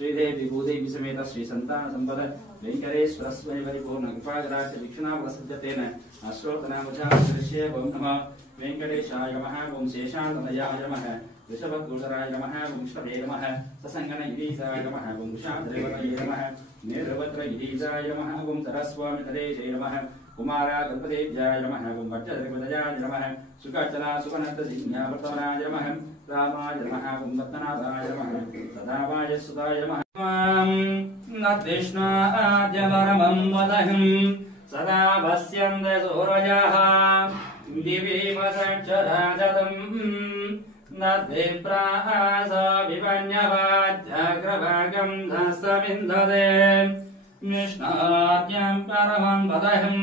श्रीदेवी भूदेवी समेत श्री संतान संपद वेंकटेश्वर स्वामी परिपूर्ण कृपाग्राह्य वीक्षणा प्रसिद्धतेन अश्रोतनामजाश्रय ओम नमः वेंकटेशाय नमः ओम शेषानंदयाय नमः ऋषभकूटराय नमः ओम श्रवे नमः ससंगन गिरीशाय नमः ओम वृषाद्रेवतये नमः नेत्रवत्र गिरीशाय नमः ओम तरस्वामी तदेशे नमः कुमारा गणपतेभ्याय नमः ओम वज्रद्रिपदयाय नमः सुकाचला सुवनत्तसिंहावर्तमनाय नमः रामाय नमः ओम रत्नाभाय नमः सदाभाय सुताय नमः नद्विष्णाद्यवरमं वदहं सदा वस्यन्ते सूरजः दिवि वसञ्चराजतम् नद्विप्रास विपन्यवाज्जाग्रभागं धस्तविन्दते विष्णाद्यं परमं वदहं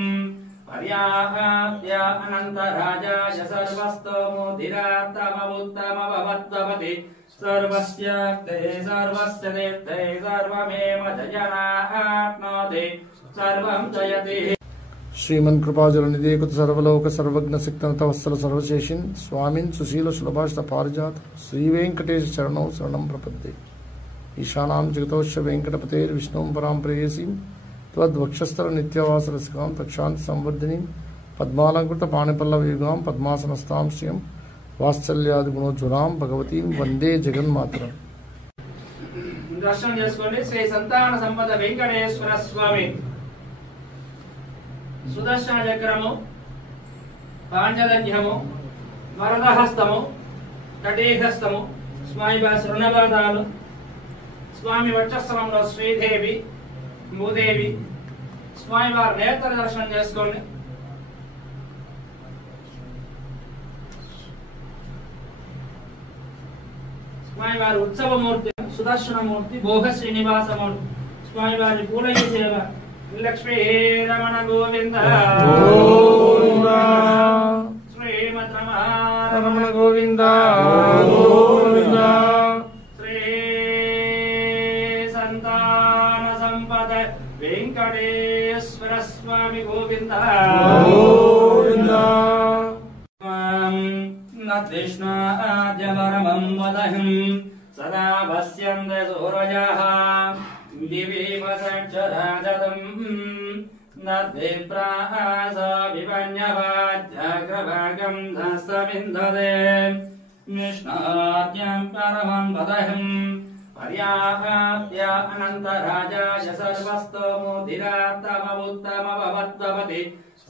पर्याप्य अनन्तराजाय सर्वस्तोमुदिरात्तममुत्तमभवत्वपति सर्वस्य ते सर्वस्य देवते सर्वमेव जयनाप्नोति सर्वं जयति। श्रीमन् कृपाजलनिधे कुत सर्वलोक सर्वज्ञ सिक्तन तवत्सल सर्वशेषिन् स्वामिन् सुशील सुलभाषित पारिजात श्री वेंकटेश चरणौ शरणं प्रपद्ये। ईशानां जगतोश्च वेंकटपतेर् विष्णुं परां प्रेयसीं त्वद्वक्षस्थल नित्यवास रसिकां तक्षान्ति संवर्धिनीं पद्मालंकृत पाणिपल्लवयुगां पद्मासनस्तां श्रियं वात्सल्यादि गुणोज्ज्वलां भगवतीं वंदे जगन्मातरम्। दर्शन చేసుకోండి శ్రీ సంతాన సంపద వెంకటేశ్వర స్వామి సుదర్శన చక్రము పాంచజన్యము వరదహస్తము కటీహస్తము స్వామి వారి శరణపాదాలు స్వామి వక్షస్థలంలో శ్రీదేవి భూదేవి స్వామి వారి నేత్ర దర్శనం చేసుకోండి। స్వామి వారి ఉత్సవమూర్తి సుదర్శనమూర్తి భోగ శ్రీనివాసమూర్తి స్వామి వారి పూలయ్య సేవ లక్ష్మీ రమణ గోవింద శ్రీమద్ రమణ గోవింద శ్రీ సంతాన సంపద వెంకటేశ్వర స్వామి గోవింద నద్విష్ణాద్యవరమం వదహం సదా వస్యంతే సూరజः दिवि वसञ्चराजतम् नद्विप्रास विपन्यवाज्जाग्रभागं धस्तविन्दते विष्णाद्यं परमं वदहं पर्याप्य अनन्तराजाय सर्वस्तोमुदिरात्तममुत्तमभवत्वपति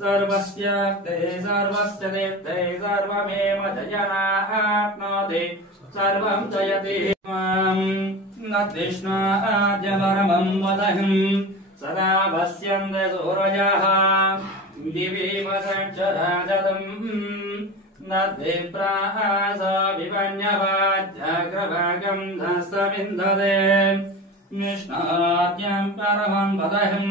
सर्वस्य ते सर्वस्य देवते सर्वमेव जयनाप्नोति सर्वं जयति। नद्विष्णाद्यवरमं वदहं सदा वस्यन्ते सूरजः दिवि वसञ्चराजतम् नद्विप्रास विपन्यवाज्जाग्रभागं धस्तविन्दते विष्णाद्यं परमं वदहं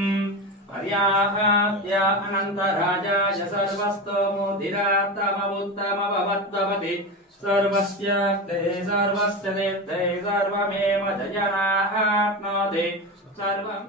पर्याप्य अनन्तराजाय सर्वस्तोमुदिरात्तममुत्तमभवत्वपति सर्वस्य ते सर्वस्य देवते सर्वमेव जयनाप्नोति सर्वं